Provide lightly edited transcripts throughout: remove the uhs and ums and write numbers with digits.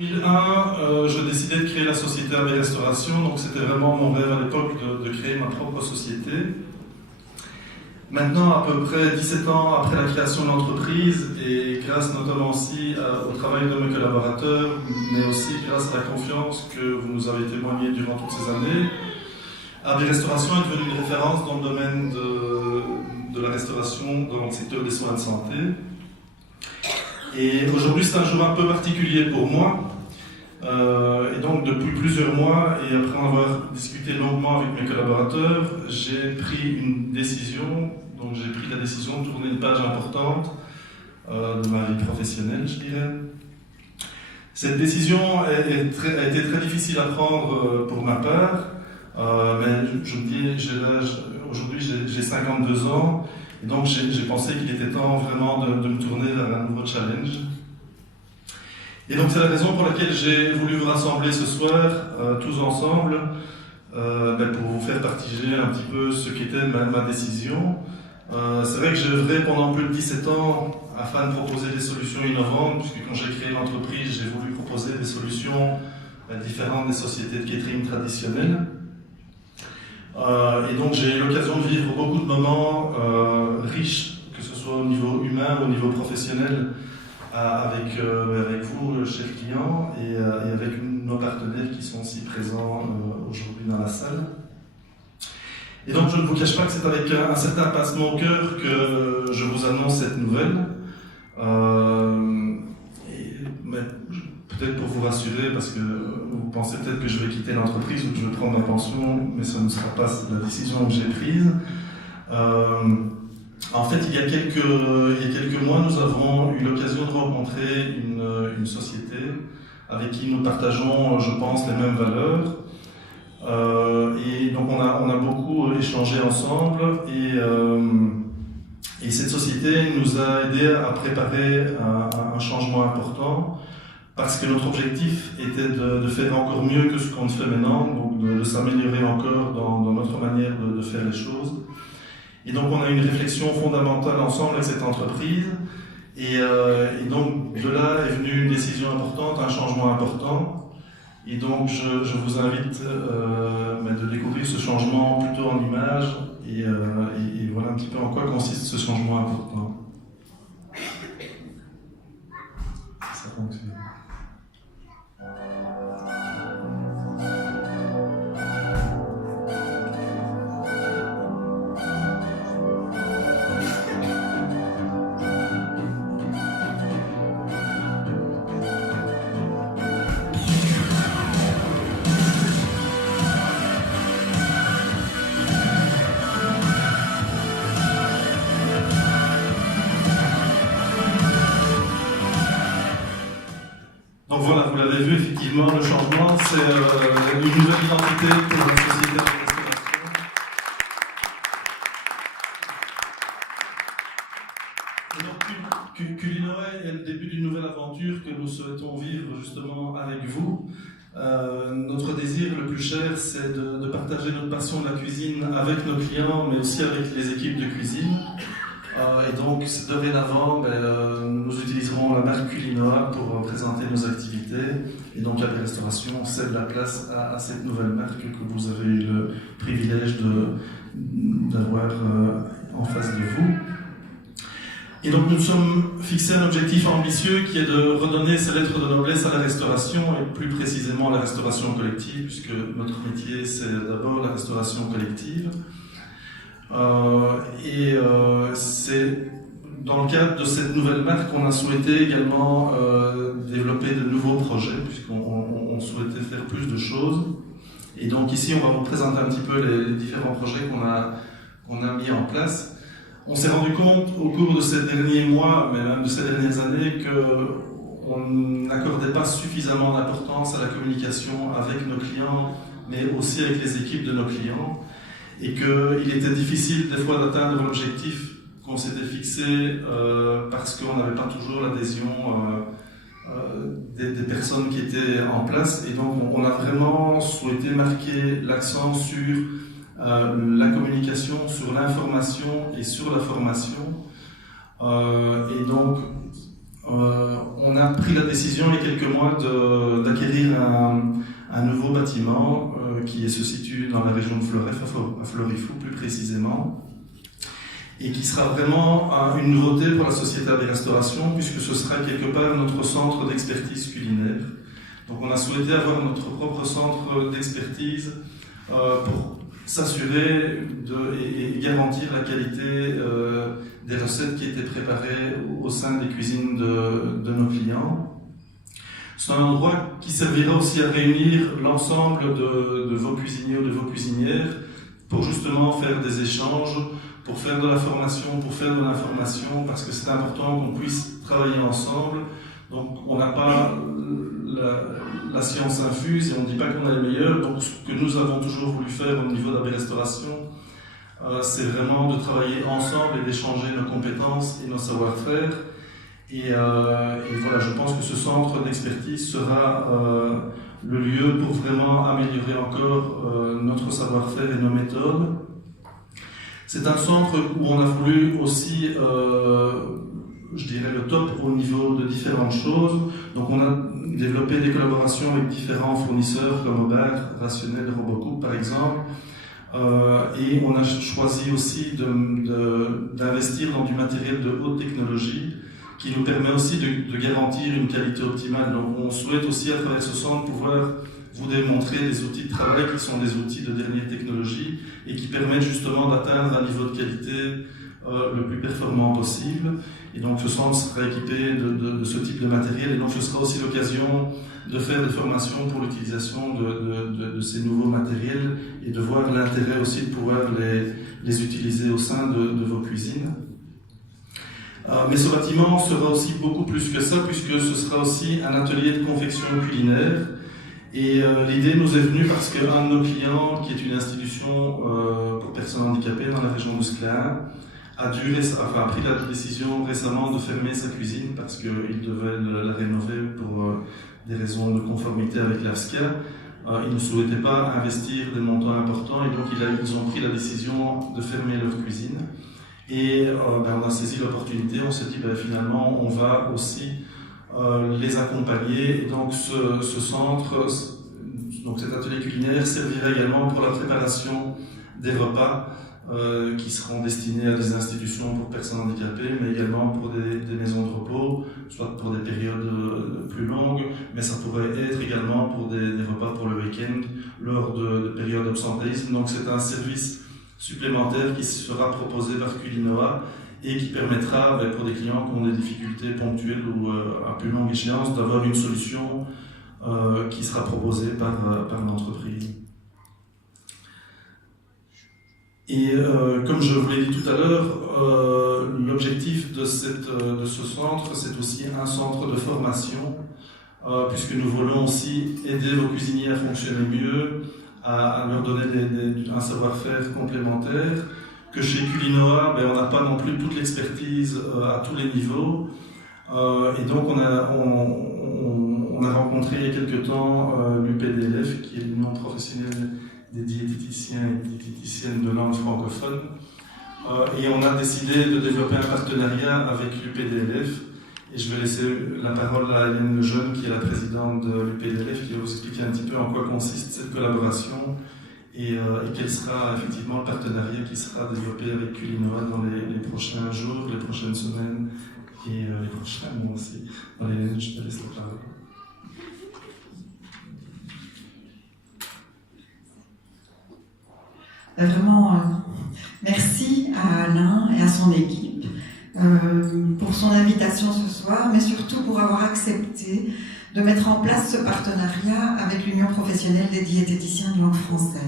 En 2001, je décidais de créer la société AB Restauration, donc c'était vraiment mon rêve à l'époque de créer ma propre société. Maintenant, à peu près 17 ans après la création de l'entreprise, et grâce notamment aussi au travail de mes collaborateurs, mais aussi grâce à la confiance que vous nous avez témoignée durant toutes ces années, AB Restauration est devenue une référence dans le domaine de la restauration dans le secteur des soins de santé. Et aujourd'hui, c'est un jour un peu particulier pour moi. Et donc, depuis plusieurs mois, et après en avoir discuté longuement avec mes collaborateurs, j'ai pris une décision. Donc, j'ai pris la décision de tourner une page importante de ma vie professionnelle, je dirais. Cette décision a été très difficile à prendre pour ma part, mais je me dis, aujourd'hui j'ai 52 ans, et donc j'ai pensé qu'il était temps vraiment de me tourner vers un nouveau challenge. Et donc c'est la raison pour laquelle j'ai voulu vous rassembler ce soir, tous ensemble, pour vous faire partager un petit peu ce qu'était ma décision. C'est vrai que j'ai œuvré pendant plus de 17 ans afin de proposer des solutions innovantes, puisque quand j'ai créé l'entreprise, j'ai voulu proposer des solutions différentes des sociétés de catering traditionnelles. Et donc j'ai eu l'occasion de vivre beaucoup de moments riches, que ce soit au niveau humain, au niveau professionnel, avec vous, chers clients, et avec nos partenaires qui sont aussi présents aujourd'hui dans la salle. Et donc je ne vous cache pas que c'est avec un certain pincement au cœur que je vous annonce cette nouvelle. Mais peut-être pour vous rassurer, parce que vous pensez peut-être que je vais quitter l'entreprise ou que je vais prendre ma pension, mais ce ne sera pas la décision que j'ai prise. En fait, il y a quelques mois, nous avons eu l'occasion de rencontrer une société avec qui nous partageons, je pense, les mêmes valeurs. Et donc on a beaucoup échangé ensemble, et cette société nous a aidé à préparer un changement important, parce que notre objectif était de faire encore mieux que ce qu'on fait maintenant, donc de s'améliorer encore dans notre manière de faire les choses. Et donc on a eu une réflexion fondamentale ensemble avec cette entreprise, et donc de là est venue une décision importante, un changement important. Et donc je vous invite de découvrir ce changement plutôt en images, et voilà un petit peu en quoi consiste ce changement important. Ça fonctionne. Donc voilà, vous l'avez vu, effectivement, le changement, c'est une nouvelle identité pour la société de restauration. Et donc, Culinoa est le début d'une nouvelle aventure que nous souhaitons vivre justement avec vous. Notre désir le plus cher, c'est de partager notre passion de la cuisine avec nos clients, mais aussi avec les équipes de cuisine. Et donc, dorénavant, nous utiliserons la marque Culinoa pour présenter nos activités. Et donc, AB Restauration cède la place à cette nouvelle marque que vous avez eu le privilège d'avoir en face de vous. Et donc, nous nous sommes fixés un objectif ambitieux qui est de redonner ces lettres de noblesse à la restauration, et plus précisément à la restauration collective, puisque notre métier, c'est d'abord la restauration collective. C'est dans le cadre de cette nouvelle marque qu'on a souhaité également développer de nouveaux projets, puisqu'on souhaitait faire plus de choses. Et donc ici, on va vous présenter un petit peu les différents projets qu'on a mis en place. On s'est rendu compte au cours de ces derniers mois, mais même de ces dernières années, qu'on n'accordait pas suffisamment d'importance à la communication avec nos clients, mais aussi avec les équipes de nos clients. Et qu'il était difficile des fois d'atteindre l'objectif qu'on s'était fixé parce qu'on n'avait pas toujours l'adhésion des personnes qui étaient en place. Et donc on a vraiment souhaité marquer l'accent sur la communication, sur l'information et sur la formation. Et donc on a pris la décision il y a quelques mois d'acquérir un nouveau bâtiment qui se situe dans la région de Floreffe, à Florifou plus précisément, et qui sera vraiment une nouveauté pour la Société AB Restauration, puisque ce sera quelque part notre centre d'expertise culinaire. Donc on a souhaité avoir notre propre centre d'expertise pour s'assurer et garantir la qualité des recettes qui étaient préparées au sein des cuisines de nos clients. C'est un endroit qui servira aussi à réunir l'ensemble de vos cuisiniers ou de vos cuisinières pour justement faire des échanges, pour faire de la formation, pour faire de l'information, parce que c'est important qu'on puisse travailler ensemble. Donc on n'a pas la science infuse et on ne dit pas qu'on est les meilleurs. Donc ce que nous avons toujours voulu faire au niveau d'AB Restauration, c'est vraiment de travailler ensemble et d'échanger nos compétences et nos savoir-faire. Et voilà, je pense que ce centre d'expertise sera le lieu pour vraiment améliorer encore notre savoir-faire et nos méthodes. C'est un centre où on a voulu aussi, je dirais, le top au niveau de différentes choses. Donc on a développé des collaborations avec différents fournisseurs comme Aubert, Rationnel, Robocoupe par exemple. Et on a choisi aussi d'investir dans du matériel de haute technologie qui nous permet aussi de garantir une qualité optimale. Donc on souhaite aussi à travers ce centre pouvoir vous démontrer des outils de travail qui sont des outils de dernière technologie et qui permettent justement d'atteindre un niveau de qualité le plus performant possible. Et donc ce centre sera équipé de ce type de matériel et donc ce sera aussi l'occasion de faire des formations pour l'utilisation de ces nouveaux matériels et de voir l'intérêt aussi de pouvoir les utiliser au sein de vos cuisines. Mais ce bâtiment sera aussi beaucoup plus que ça, puisque ce sera aussi un atelier de confection culinaire. Et l'idée nous est venue parce qu'un de nos clients, qui est une institution pour personnes handicapées dans la région de Sclin, a pris la décision récemment de fermer sa cuisine parce qu'il devait la rénover pour des raisons de conformité avec l'AFSCA. Ils ne souhaitaient pas investir des montants importants et donc ils ont pris la décision de fermer leur cuisine. Et on a saisi l'opportunité, on s'est dit finalement on va aussi les accompagner. Et donc ce centre, donc cet atelier culinaire servira également pour la préparation des repas qui seront destinés à des institutions pour personnes handicapées, mais également pour des maisons de repos, soit pour des périodes plus longues, mais ça pourrait être également pour des repas pour le week-end, lors de périodes d'absentéisme. Donc c'est un service supplémentaire qui sera proposé par Culinoa et qui permettra pour des clients qui ont des difficultés ponctuelles ou à plus longue échéance d'avoir une solution qui sera proposée par l'entreprise. Et comme je vous l'ai dit tout à l'heure, l'objectif de ce centre, c'est aussi un centre de formation, puisque nous voulons aussi aider vos cuisiniers à fonctionner mieux, à leur donner un savoir-faire complémentaire, que chez Culinoa, on n'a pas non plus toute l'expertise à tous les niveaux. Et donc on a rencontré il y a quelque temps l'UPDLF, qui est l'Union professionnelle des diététiciens et diététiciennes de langue francophone. Et on a décidé de développer un partenariat avec l'UPDLF. Et je vais laisser la parole à Hélène Lejeune, qui est la présidente de l'UPDLF, qui va vous expliquer un petit peu en quoi consiste cette collaboration et quel sera effectivement le partenariat qui sera développé avec Culinoa dans les prochains jours, les prochaines semaines et les prochains mois aussi. Je te laisse la parole. Vraiment, merci à Alain et à son équipe pour son invitation ce soir, mais surtout pour avoir accepté de mettre en place ce partenariat avec l'Union professionnelle des diététiciens de langue française.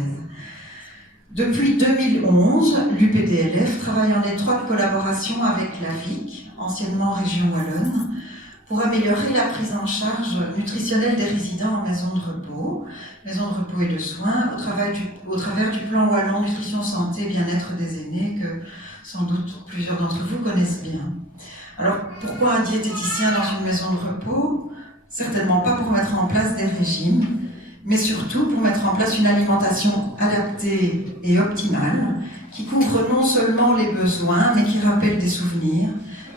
Depuis 2011, l'UPDLF travaille en étroite collaboration avec l'AVIC, anciennement Région Wallonne, pour améliorer la prise en charge nutritionnelle des résidents en maison de repos et de soins, au travers du plan Wallon Nutrition Santé Bien-être des aînés, que sans doute plusieurs d'entre vous connaissent bien. Alors, pourquoi un diététicien dans une maison de repos? Certainement pas pour mettre en place des régimes, mais surtout pour mettre en place une alimentation adaptée et optimale, qui couvre non seulement les besoins, mais qui rappelle des souvenirs,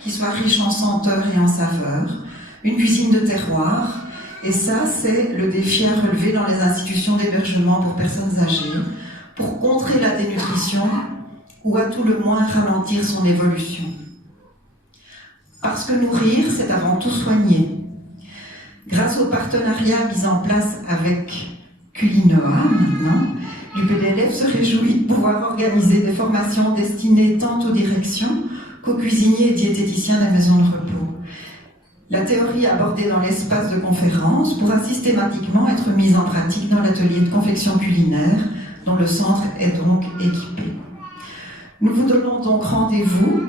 qui soit riche en senteurs et en saveurs, une cuisine de terroir. Et ça, c'est le défi à relever dans les institutions d'hébergement pour personnes âgées, pour contrer la dénutrition ou à tout le moins ralentir son évolution. Parce que nourrir, c'est avant tout soigner. Grâce au partenariat mis en place avec Culinoa, maintenant, l'UPDLF se réjouit de pouvoir organiser des formations destinées tant aux directions qu'aux cuisiniers et diététiciens des maisons de repos. La théorie abordée dans l'espace de conférence pourra systématiquement être mise en pratique dans l'atelier de confection culinaire, dont le centre est donc équipé. Nous vous donnons donc rendez-vous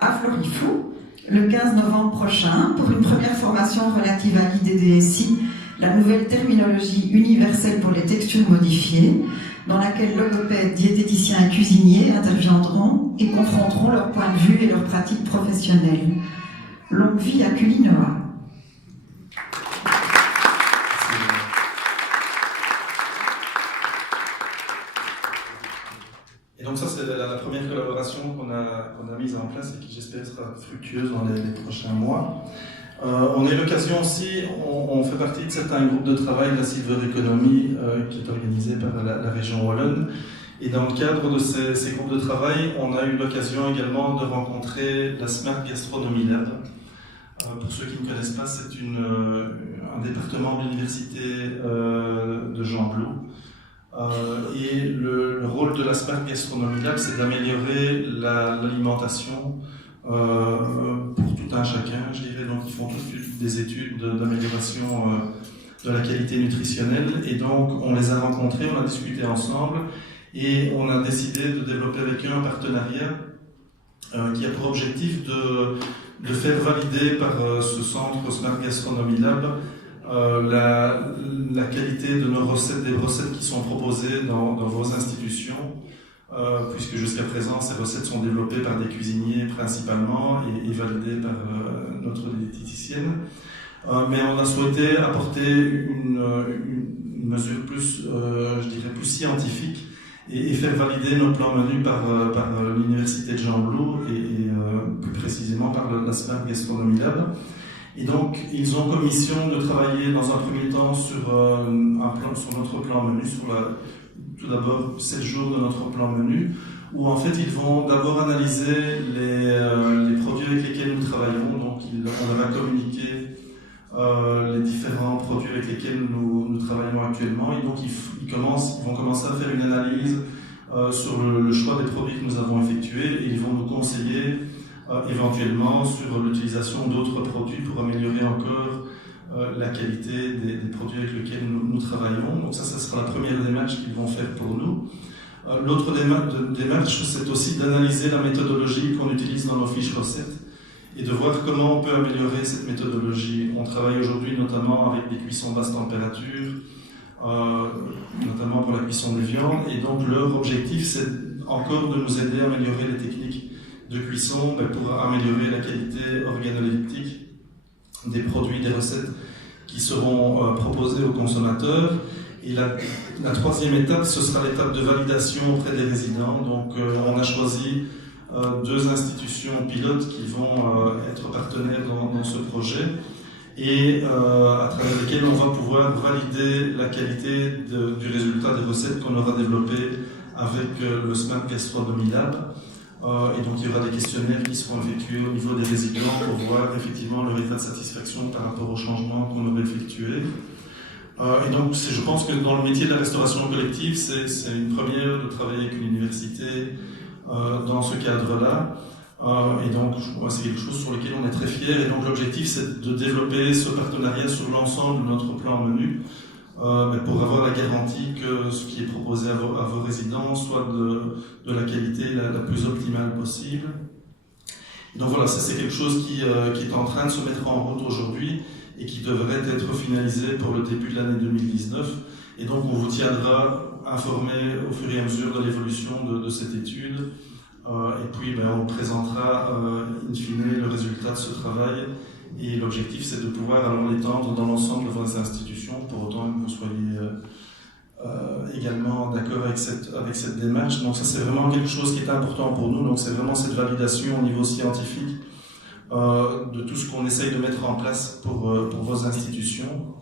à Florifou le 15 novembre prochain pour une première formation relative à l'IDDSI, la nouvelle terminologie universelle pour les textures modifiées, dans laquelle logopèdes, diététiciens et cuisiniers interviendront et confronteront leurs points de vue et leurs pratiques professionnelles. Longue vie à Culinoa. Et donc ça, c'est la première collaboration qu'on a mise en place et qui, j'espère, sera fructueuse dans les prochains mois. On a eu l'occasion aussi, on fait partie de certains groupes de travail de la Silver Economy qui est organisé par la région Wallonne. Et dans le cadre de ces groupes de travail, on a eu l'occasion également de rencontrer la Smart Gastronomy Lab. Pour ceux qui ne connaissent pas, c'est un département de l'université de Jean Blou. Et le rôle de la Smart Gastronomy Lab, c'est d'améliorer l'alimentation pour tout un chacun, je dirais. Donc, ils font toutes des études d'amélioration de la qualité nutritionnelle. Et donc, on les a rencontrés, on a discuté ensemble et on a décidé de développer avec eux un partenariat qui a pour objectif de faire valider par ce centre Smart Gastronomy Lab la qualité de nos recettes, des recettes qui sont proposées dans vos institutions, puisque jusqu'à présent, ces recettes sont développées par des cuisiniers principalement et validées par notre diététicienne. Mais on a souhaité apporter une mesure plus, je dirais, plus scientifique et faire valider nos plans menus par l'université de Jean Blou et plus précisément par la Smart Gastronomy Lab. Et donc, ils ont commission de travailler dans un premier temps sur notre plan menu, tout d'abord 7 jours de notre plan menu, où en fait ils vont d'abord analyser les produits avec lesquels nous travaillons. Donc, on leur a communiqué les différents produits avec lesquels nous travaillons actuellement. Et donc, ils vont commencer à faire une analyse sur le choix des produits que nous avons effectués et ils vont nous conseiller éventuellement sur l'utilisation d'autres produits pour améliorer encore la qualité des produits avec lesquels nous travaillons. Donc ça sera la première démarche qu'ils vont faire pour nous. L'autre démarche, c'est aussi d'analyser la méthodologie qu'on utilise dans nos fiches recettes et de voir comment on peut améliorer cette méthodologie. On travaille aujourd'hui notamment avec des cuissons basse température, notamment pour la cuisson des viandes, et donc leur objectif, c'est encore de nous aider à améliorer les techniques de cuisson pour améliorer la qualité organoleptique des produits, des recettes qui seront proposées aux consommateurs. Et la troisième étape, ce sera l'étape de validation auprès des résidents. Donc on a choisi 2 institutions pilotes qui vont être partenaires dans ce projet et à travers lesquelles on va pouvoir valider la qualité du résultat des recettes qu'on aura développées avec le Smart Gastronomy Lab. Et donc il y aura des questionnaires qui seront effectués au niveau des résidents pour voir effectivement leur état de satisfaction par rapport aux changements qu'on aurait effectués. Et donc je pense que dans le métier de la restauration collective, c'est une première de travailler avec une université dans ce cadre-là. Et donc c'est quelque chose sur lequel on est très fiers. Et donc l'objectif, c'est de développer ce partenariat sur l'ensemble de notre plan menu pour avoir la garantie que ce qui est proposé à vos résidents soit de la qualité la plus optimale possible. Et donc voilà, ça c'est quelque chose qui est en train de se mettre en route aujourd'hui et qui devrait être finalisé pour le début de l'année 2019. Et donc on vous tiendra informé au fur et à mesure de l'évolution de cette étude. Et puis on présentera in fine le résultat de ce travail. Et l'objectif, c'est de pouvoir alors l'étendre dans l'ensemble de vos institutions, pour autant que vous soyez également d'accord d'accord avec cette démarche. Donc ça, c'est vraiment quelque chose qui est important pour nous. Donc c'est vraiment cette validation au niveau scientifique de tout ce qu'on essaye de mettre en place pour vos institutions.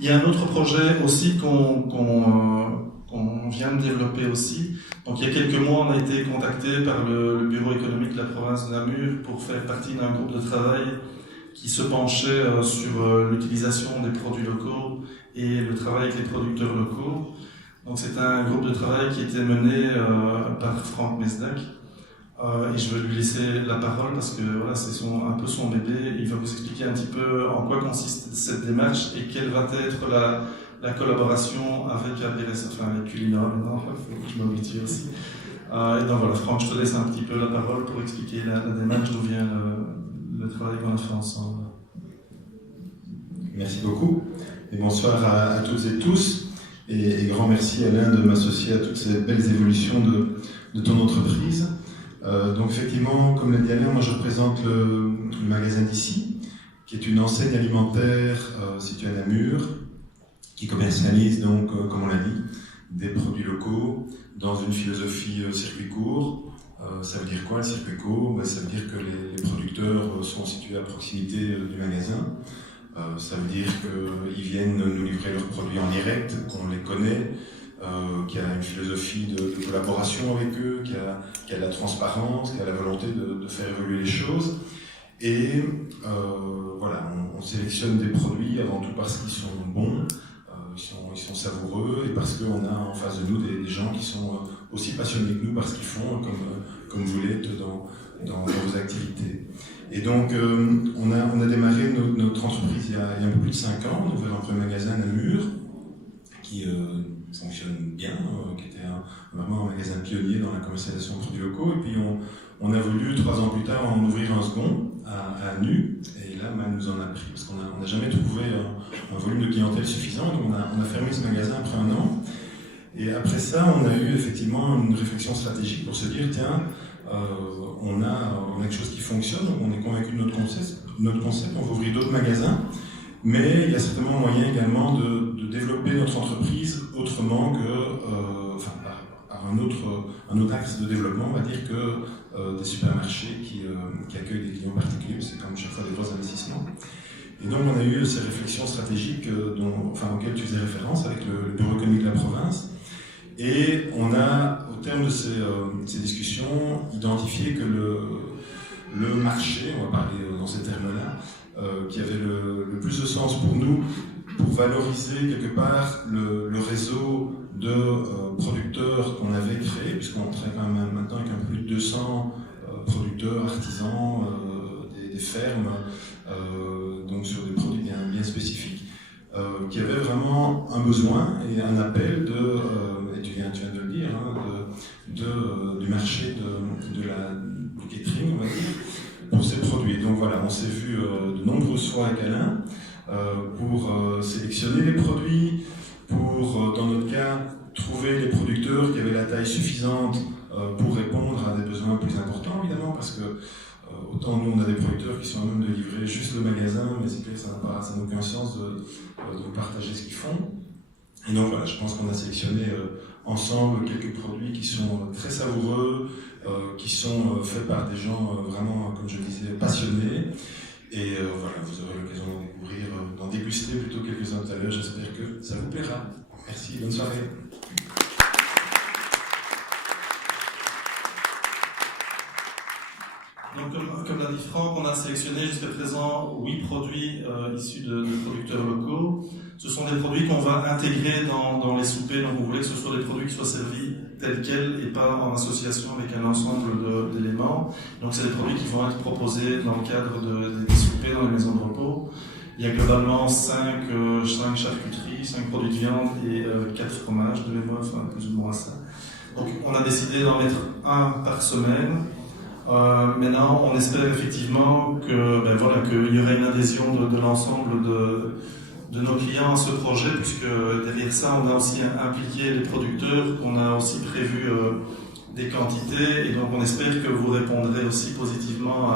Il y a un autre projet aussi qu'on vient de développer aussi. Donc il y a quelques mois, on a été contacté par le bureau économique de la province de Namur pour faire partie d'un groupe de travail qui se penchait sur l'utilisation des produits locaux et le travail avec les producteurs locaux. Donc c'est un groupe de travail qui était mené par Franck Mesdac. Et je vais lui laisser la parole parce que voilà, c'est un peu son bébé. Il va vous expliquer un petit peu en quoi consiste cette démarche et quelle va être la collaboration avec ABRS, enfin avec Culinor maintenant, il faut que je m'habitue aussi. Et donc voilà, Franck, je te laisse un petit peu la parole pour expliquer la démarche, d'où vient le travail qu'on a fait ensemble. Merci beaucoup et bonsoir à toutes et tous et grand merci Alain de m'associer à toutes ces belles évolutions de ton entreprise. Donc effectivement, comme l'a dit Alain, moi je représente le magasin d'ici, qui est une enseigne alimentaire située à Namur, qui commercialise donc, comme on l'a dit, des produits locaux dans une philosophie circuit court. Ça veut dire quoi le circuit court? Ça veut dire que les producteurs sont situés à proximité du magasin. Ça veut dire qu'ils viennent nous livrer leurs produits en direct, qu'on les connaît, qu'il y a une philosophie de collaboration avec eux, qu'il y a de la transparence, qu'il y a la volonté de faire évoluer les choses. Et voilà, on sélectionne des produits avant tout parce qu'ils sont bons, ils sont savoureux et parce qu'on a en face de nous des gens qui sont aussi passionnés que nous par ce qu'ils font, comme vous l'êtes dans vos activités. Et donc, on a démarré notre entreprise il y a un peu plus de 5 ans. On a ouvert un premier magasin à Namur qui fonctionne bien, qui était vraiment un magasin pionnier dans la commercialisation de produits locaux. Et puis, on a voulu, 3 ans plus tard, en ouvrir un second à Nu. Et là, Mal nous en a pris parce qu'on n'a jamais trouvé un volume de clientèle suffisant. Donc, on a fermé ce magasin après 1 an. Et après ça, on a eu effectivement une réflexion stratégique pour se dire, tiens, on a quelque chose qui fonctionne, on est convaincu de notre concept, on va ouvrir d'autres magasins, mais il y a certainement moyen également de développer notre entreprise autrement que, par un autre axe de développement, on va dire que des supermarchés qui accueillent des clients particuliers, c'est comme chaque fois des gros investissements. Et donc on a eu ces réflexions stratégiques auxquelles tu faisais référence avec le bureau économique de la province. Et on a, au terme de ces discussions, identifié que le marché, on va parler dans ces termes-là, qui avait le plus de sens pour nous, pour valoriser quelque part le réseau de producteurs qu'on avait créé, puisqu'on travaille quand même maintenant avec un peu plus de 200 producteurs, artisans, des fermes, donc sur des produits bien spécifiques. Qui avait vraiment un besoin et un appel et tu viens de le dire, du marché du catering, on va dire, pour ces produits. Donc voilà, on s'est vu de nombreuses fois avec Alain pour sélectionner les produits, pour, dans notre cas, trouver les producteurs qui avaient la taille suffisante pour répondre à des besoins plus importants, évidemment, parce que autant nous on a des producteurs qui sont à même de livrer juste le magasin, mais c'est clair que ça n'a aucun sens de partager ce qu'ils font. Et donc voilà, je pense qu'on a sélectionné ensemble quelques produits qui sont très savoureux, qui sont faits par des gens vraiment, comme je le disais, passionnés. Et voilà, vous aurez l'occasion d'en découvrir, d'en déguster plutôt quelques-uns tout à l'heure. J'espère que ça vous plaira. Merci, bonne soirée. Donc, comme l'a dit Franck, on a sélectionné jusqu'à présent 8 produits issus de producteurs locaux. Ce sont des produits qu'on va intégrer dans les soupers. Donc, vous voulez que ce soit des produits qui soient servis tels quels et pas en association avec un ensemble d'éléments. Donc, c'est des produits qui vont être proposés dans le cadre des soupers dans les maisons de repos. Il y a globalement 5 charcuteries, 5 produits de viande et 4 fromages de mémoire, enfin plus ou moins ça. Donc, on a décidé d'en mettre un par semaine. Maintenant, on espère effectivement qu'il y aurait une adhésion de l'ensemble de nos clients à ce projet, puisque derrière ça, on a aussi impliqué les producteurs, qu'on a aussi prévu des quantités, et donc on espère que vous répondrez aussi positivement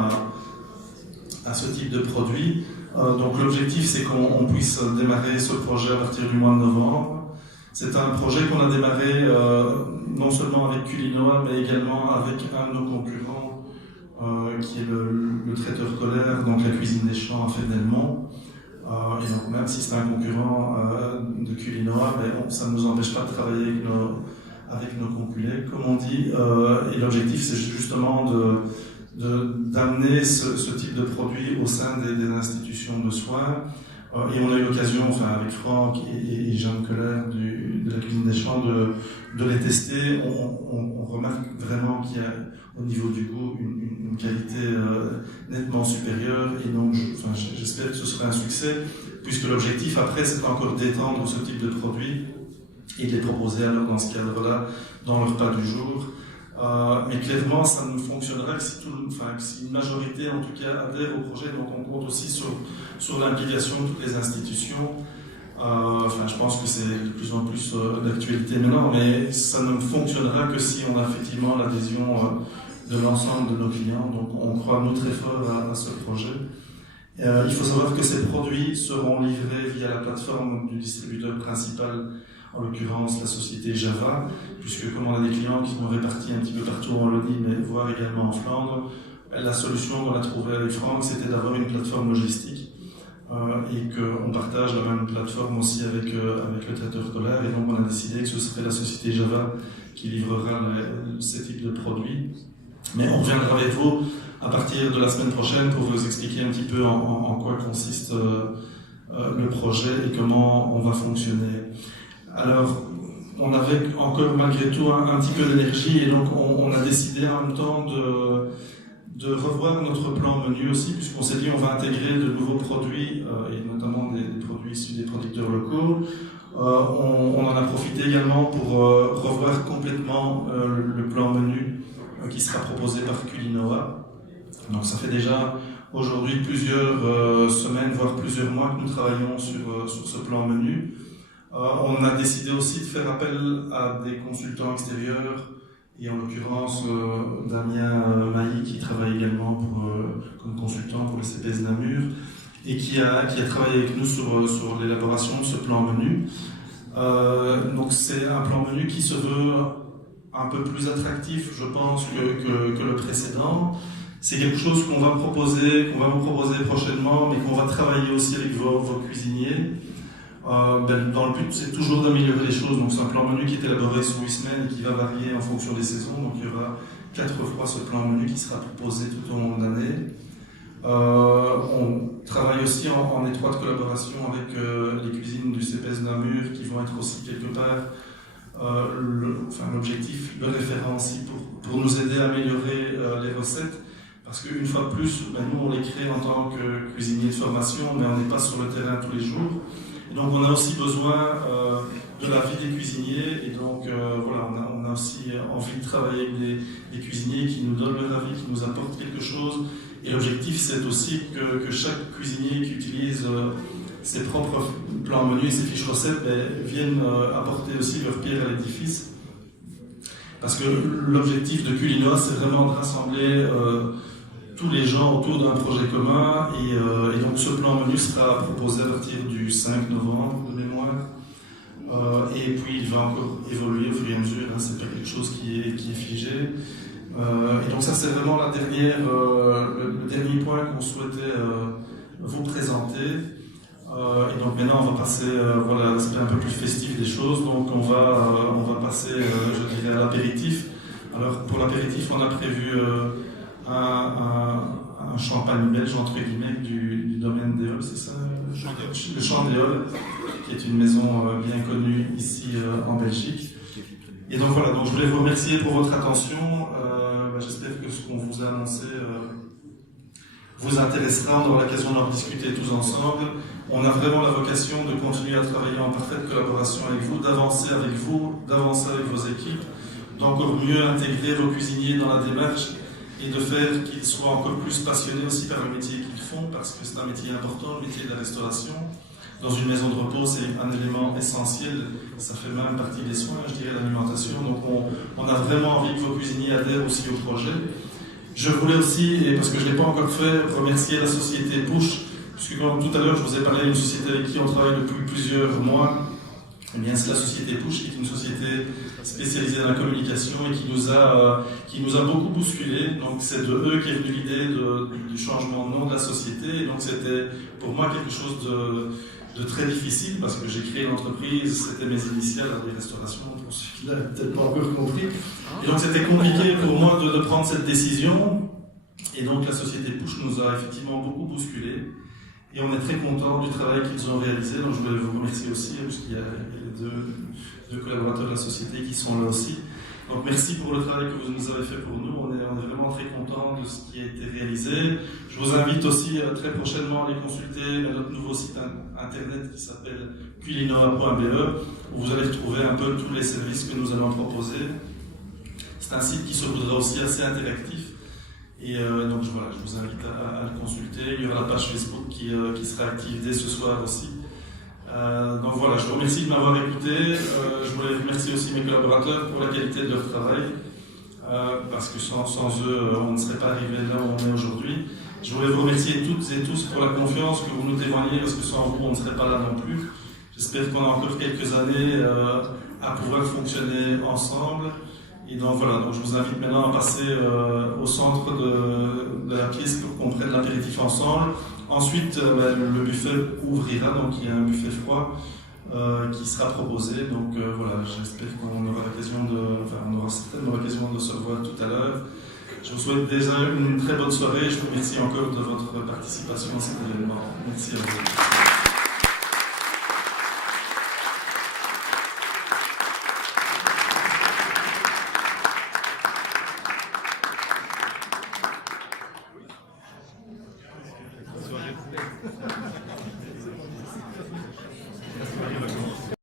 à ce type de produit. Donc l'objectif, c'est qu'on puisse démarrer ce projet à partir du mois de novembre. C'est un projet qu'on a démarré non seulement avec Culinoa, mais également avec un de nos concurrents, qui est le traiteur Colère, donc la cuisine des champs à Fénelmont. Et donc même si c'est un concurrent de Culinoa, ça ne nous empêche pas de travailler avec nos concurrents, comme on dit. Et l'objectif, c'est justement d'amener ce type de produit au sein des institutions de soins. Et on a eu l'occasion, avec Franck et Jeanne Colère de la cuisine des champs, de les tester. On remarque vraiment qu'il y a au niveau du goût une qualité nettement supérieure, et donc j'espère que ce sera un succès, puisque l'objectif après c'est encore d'étendre ce type de produit et de les proposer alors dans ce cadre-là dans le repas du jour. Mais clairement ça ne fonctionnera que si une majorité en tout cas adhère au projet, donc on compte aussi sur l'implication de toutes les institutions. Je pense que c'est de plus en plus d'actualité maintenant, mais ça ne fonctionnera que si on a effectivement l'adhésion de l'ensemble de nos clients. Donc on croit nous très fort à ce projet. Il faut savoir que ces produits seront livrés via la plateforme du distributeur principal, en l'occurrence la société Java, puisque comme on a des clients qui sont répartis un petit peu partout en Wallonie, mais voire également en Flandre, la solution qu'on a trouvée avec Franck, c'était d'avoir une plateforme logistique. Et qu'on partage la même plateforme aussi avec le traiteur Colère, et donc on a décidé que ce serait la société Java qui livrera ces types de produits. Mais on reviendra avec vous à partir de la semaine prochaine pour vous expliquer un petit peu en quoi consiste le projet et comment on va fonctionner. Alors, on avait encore malgré tout un petit peu d'énergie, et donc on a décidé en même temps de revoir notre plan menu aussi, puisqu'on s'est dit on va intégrer de nouveaux produits, et notamment des produits issus des producteurs locaux. On en a profité également pour revoir complètement le plan menu qui sera proposé par Culinoa. Donc ça fait déjà aujourd'hui plusieurs semaines, voire plusieurs mois que nous travaillons sur ce plan menu. On a décidé aussi de faire appel à des consultants extérieurs, et en l'occurrence Damien Mailly qui travaille également comme consultant pour le CPS Namur, et qui a travaillé avec nous sur l'élaboration de ce plan menu. Donc c'est un plan menu qui se veut un peu plus attractif, je pense, que le précédent. C'est quelque chose qu'on va vous proposer prochainement, mais qu'on va travailler aussi avec vos cuisiniers. Dans le but, c'est toujours d'améliorer les choses. Donc c'est un plan menu qui est élaboré sur 8 semaines et qui va varier en fonction des saisons. Donc il y aura 4 fois ce plan menu qui sera proposé tout au long de l'année. On travaille aussi en étroite collaboration avec les cuisines du CPS Namur, qui vont être aussi quelque part l'objectif, le référent aussi pour nous aider à améliorer les recettes. Parce qu'une fois de plus, nous on les crée en tant que cuisinier de formation, mais on n'est pas sur le terrain tous les jours. Et donc on a aussi besoin de l'avis des cuisiniers, et donc on a aussi envie de travailler avec des cuisiniers qui nous donnent leur avis, qui nous apportent quelque chose. Et l'objectif, c'est aussi que chaque cuisinier qui utilise ses propres plans menus et ses fiches recettes viennent apporter aussi leur pierre à l'édifice. Parce que l'objectif de Culinoa, c'est vraiment de rassembler tous les gens autour d'un projet commun, et donc ce plan menu sera proposé à partir du 5 novembre de mémoire, et puis il va encore évoluer au fur et à mesure, c'est pas quelque chose qui est figé, et donc ça c'est vraiment le dernier point qu'on souhaitait vous présenter. Et donc maintenant on va passer, c'est un peu plus festif des choses, donc on va passer, je dirais, à l'apéritif. Alors pour l'apéritif, on a prévu un champagne belge, entre guillemets, du domaine d'Éole, c'est ça? Le Champ d'Éole, qui est une maison bien connue ici en Belgique. Et donc voilà, donc je voulais vous remercier pour votre attention. J'espère que ce qu'on vous a annoncé vous intéressera. On aura l'occasion d'en discuter tous ensemble. On a vraiment la vocation de continuer à travailler en parfaite collaboration avec vous, d'avancer avec vos équipes, d'encore mieux intégrer vos cuisiniers dans la démarche, et de faire qu'ils soient encore plus passionnés aussi par le métier qu'ils font, parce que c'est un métier important, le métier de la restauration. Dans une maison de repos, c'est un élément essentiel, ça fait même partie des soins, je dirais, l'alimentation. Donc on a vraiment envie que vos cuisiniers adhèrent aussi au projet. Je voulais aussi, et parce que je ne l'ai pas encore fait, remercier la société Push, puisque comme tout à l'heure je vous ai parlé d'une société avec qui on travaille depuis plusieurs mois, Eh bien, c'est la société Push, qui est une société spécialisée dans la communication et qui nous a beaucoup bousculé. Donc, c'est de eux qu'est venue l'idée du changement de nom de la société. Et donc, c'était pour moi quelque chose de très difficile parce que j'ai créé l'entreprise, c'était mes initiales à des restaurations, pour ceux qui ne l'avaient peut-être pas encore compris. Et donc, c'était compliqué pour moi de prendre cette décision. Et donc, la société Push nous a effectivement beaucoup bousculé. Et on est très content du travail qu'ils ont réalisé. Donc je voulais vous remercier aussi, parce qu'il y a les deux collaborateurs de la société qui sont là aussi. Donc merci pour le travail que vous nous avez fait pour nous. On est vraiment très content de ce qui a été réalisé. Je vous invite aussi très prochainement à aller consulter notre nouveau site internet qui s'appelle culinoa.be, où vous allez retrouver un peu tous les services que nous allons proposer. C'est un site qui se voudra aussi assez interactif. Et donc voilà, je vous invite à le consulter. Il y aura la page Facebook qui sera active dès ce soir aussi. Donc voilà, je vous remercie de m'avoir écouté. Je voulais remercier aussi mes collaborateurs pour la qualité de leur travail, parce que sans eux, on ne serait pas arrivé là où on est aujourd'hui. Je voulais vous remercier toutes et tous pour la confiance que vous nous témoignez, parce que sans vous, on ne serait pas là non plus. J'espère qu'on a encore quelques années à pouvoir fonctionner ensemble. Et donc voilà, donc je vous invite maintenant à passer au centre de la pièce pour qu'on prenne l'apéritif ensemble. Ensuite, le buffet ouvrira, donc il y a un buffet froid qui sera proposé. Donc voilà, j'espère qu'on aura on aura certainement l'occasion de se revoir tout à l'heure. Je vous souhaite déjà une très bonne soirée. Je vous remercie encore de votre participation à cet événement. Merci à vous.